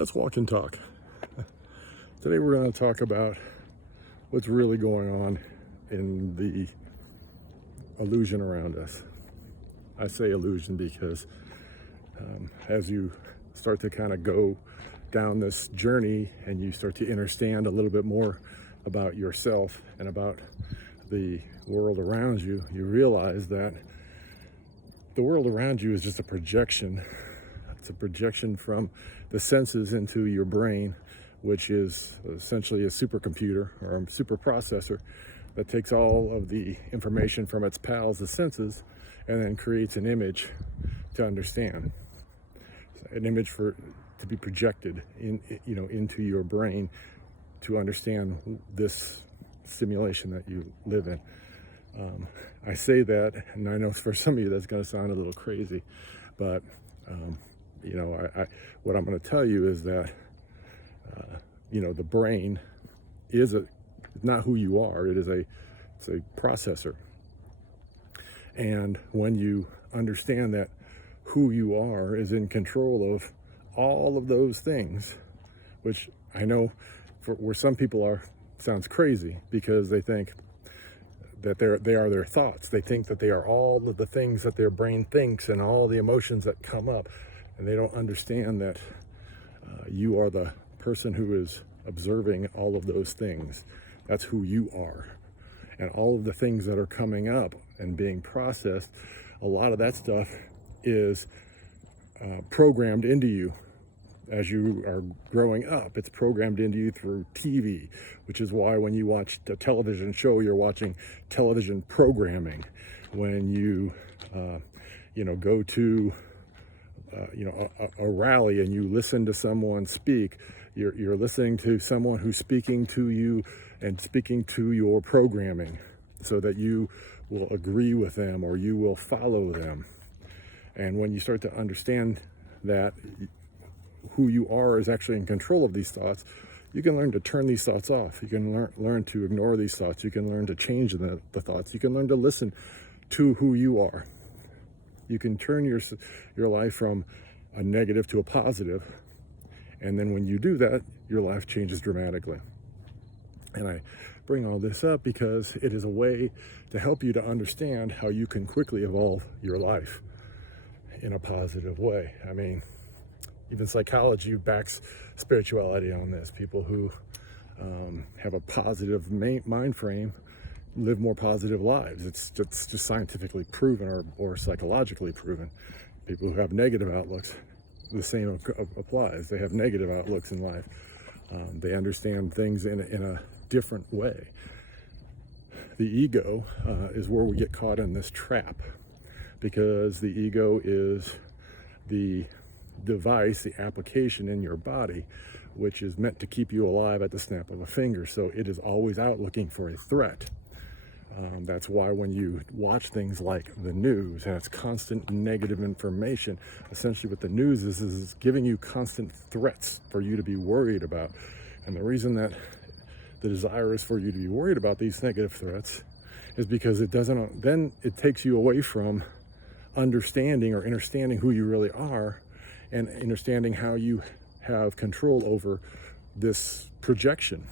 Let's walk and talk. Today we're going to talk about what's really going on in the illusion around us. I say illusion because as you start to kind of go down this journey and you start to understand a little bit more about yourself and about the world around you, you realize that the world around you is just a projection. It's a projection from the senses into your brain, which is essentially a supercomputer or a super processor that takes all of the information from its pals, the senses, and then creates an image to understand, an image to be projected into your brain to understand this simulation that you live in. I say that, and I know for some of you that's going to sound a little crazy, but what I'm going to tell you is that the brain is not who you are. It's a processor, and when you understand that who you are is in control of all of those things, which I know where some people are, sounds crazy because they think that they are their thoughts. They think that they are all of the things that their brain thinks and all the emotions that come up, and they don't understand that you are the person who is observing all of those things. That's who you are. And all of the things that are coming up and being processed, a lot of that stuff is programmed into you as you are growing up. It's programmed into you through TV, which is why when you watch a television show, you're watching television programming. When you go to a rally and you listen to someone speak, you're listening to someone who's speaking to you and speaking to your programming so that you will agree with them or you will follow them. And when you start to understand that who you are is actually in control of these thoughts, you can learn to turn these thoughts off. You can learn to ignore these thoughts. You can learn to change the thoughts. You can learn to listen to who you are. You can turn your life from a negative to a positive. And then when you do that, your life changes dramatically. And I bring all this up because it is a way to help you to understand how you can quickly evolve your life in a positive way. I mean, even psychology backs spirituality on this. People who have a positive mind frame live more positive lives. It's just scientifically proven or psychologically proven. People who have negative outlooks, the same applies. They have negative outlooks in life. They understand things in a different way. The ego is where we get caught in this trap, because the ego is the device, the application in your body, which is meant to keep you alive at the snap of a finger. So it is always out looking for a threat. That's why when you watch things like the news and it's constant negative information, essentially what the news is giving you constant threats for you to be worried about. And the reason that the desire is for you to be worried about these negative threats is because it takes you away from understanding who you really are and understanding how you have control over this projection.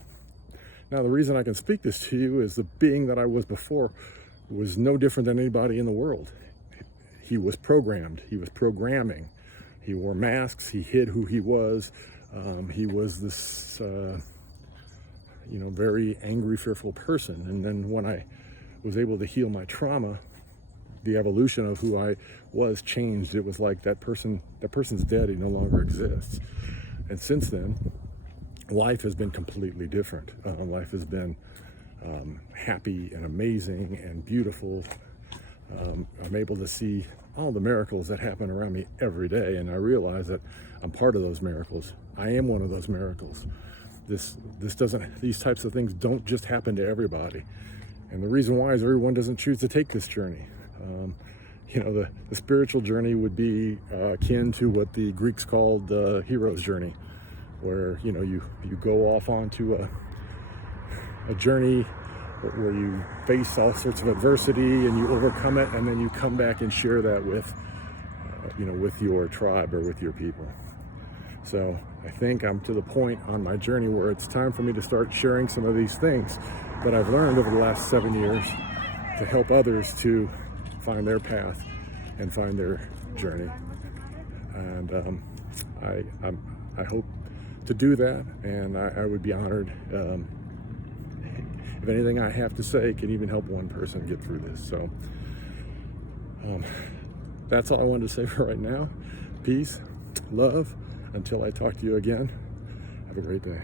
Now, the reason I can speak this to you is the being that I was before was no different than anybody in the world. He was programmed. He was programming. He wore masks. He hid who he was. He was this, very angry, fearful person. And then when I was able to heal my trauma, the evolution of who I was changed. It was like that person's dead. He no longer exists. And since then, life has been completely different. Life has been happy and amazing and beautiful. I'm able to see all the miracles that happen around me every day, and I realize that I'm part of those miracles. I am one of those miracles. These types of things don't just happen to everybody. And the reason why is everyone doesn't choose to take this journey. The spiritual journey would be akin to what the Greeks called the hero's journey, where you go off onto a journey where you face all sorts of adversity and you overcome it, and then you come back and share that with your tribe or with your people. So I think I'm to the point on my journey where it's time for me to start sharing some of these things that I've learned over the last 7 years to help others to find their path and find their journey. And I hope to do that, and I would be honored if anything I have to say can even help one person get through this. So that's all I wanted to say for right now. Peace, love. Until I talk to you again, have a great day.